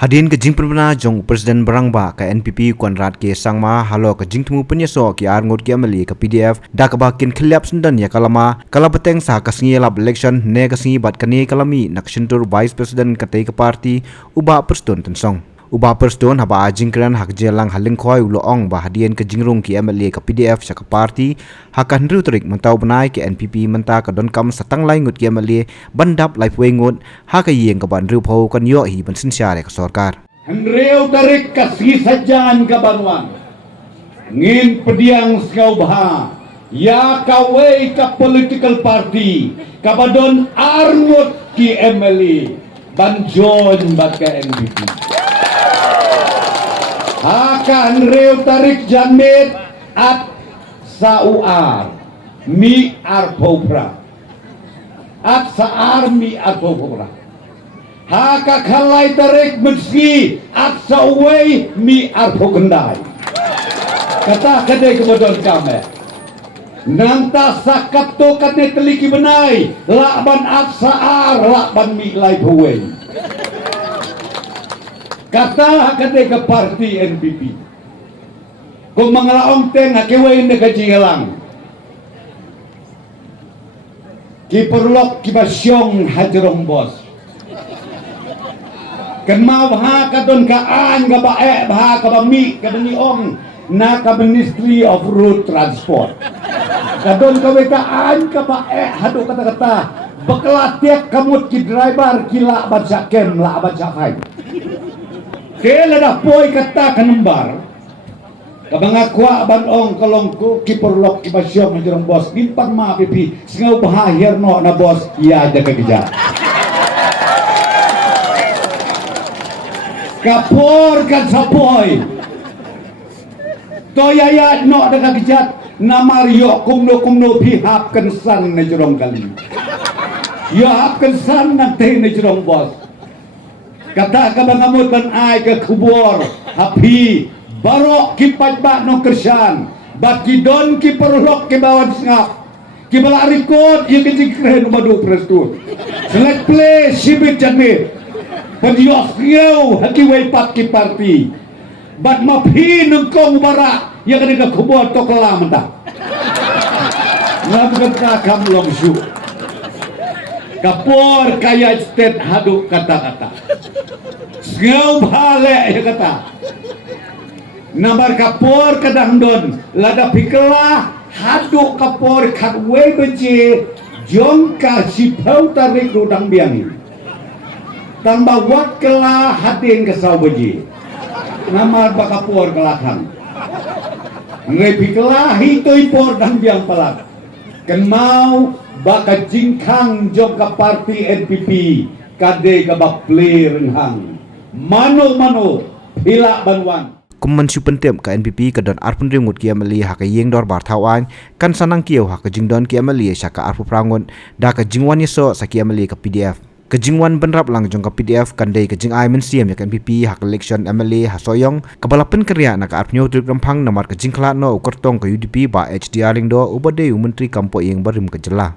Hadin ke jing pernah jong Presiden Berangba ke NPP Kuanrat ke Sangma halo ke jing temu penyeso ke arngot ke ameli ke PDF dah kebakin keliap sendan ya kalama kala beteng sah kesengi lab election ne kesengi bat kani kalami nak sentur Vice President ketai ke parti ubah perston tensong. Ubah perston haba ajing kran hak jelang haling khoi uloong bah hadien ke jingrung ke MLA ke PDF syak parti hakan rutrik mentau benai ke NPP menta ke don kam satang lai ngut ke MLA bandap lai puai ngut hak yeng ke ban ru phau kan yo hi ban sin syare ke sarkar. Henreu tarik kasih sajaan ke Banwan ngin pediang sekau bah ya kawai ke political party kabadon arngut ki MLA banjon bat ke NPP. Akan reu tarik janmet at sauar mi arpopra at saar mi arpopra haka kalai tarik meski at sauway mi arpokendai kata kadai kebodon kame nanta sakat to kadai teliki benai lakban at saar lakban mi lai paway kata kadai ke parti NPP kung mangalaong teng hakiway na kajigalang kiperlok kibasyong hajarong bos kan mau ha kadon kaan ka bae bah ka bami kadaniong na ka Ministry of Road Transport kadon ka wetaan ka bae hadu kata-kata bekelatiak kamut ki driver kila baca kem la baca fai kela dah poi kata kanembar kabangakwa banong kalongku kiperlok kibasyong hajarong bos nimpan ma pipi singau bahayar no na bos iya jaga kejar kapor kan sapoy toyaya no daga kejat namario kumno pihap kensan na jerong kali ya hap kensan na teh na jerong bos kata kabangamot ban ay ke kubor hapi barok kipat bak no kersan baki don ki perlok ki bawan sengap ki bala record ye ke keren madu prestun select play sibit janit padiok ngeu haki wepat ki parti bat mapi nengkong barak ya kena ke kubur tokla mentah ngam kam longsu kapor kaya state hadu kata-kata ngeu bale ya kata nambar kapor kadang don lada pikela hadu kapor katwe beje jongka sipau tarik rudang biangi tambah wat kela hadin ke sawaji nama bakapor kelakang ngepi kela hitoi por dan biang pelak kan mau baka jingkang jok ke parti NPP kade ke bakple renghang mano hilak banwan Kuman supentep ke NPP ke don arpun ringut ki ameli hak yeng dor bar thawan kan sanang kiau hak jingdon ki ameli syaka arpu prangut da ke jingwan yeso saki ameli ke PDF kejingwan benrap lang jong ke PDF kandai kejing ai mensiam ya ke NPP hak election MLA hasoyong kebalapan kerja nak arpnyo trik rempang namar kejing klat no ukertong ke UDP ba HDR ling do ubade menteri kampo yang barim kejela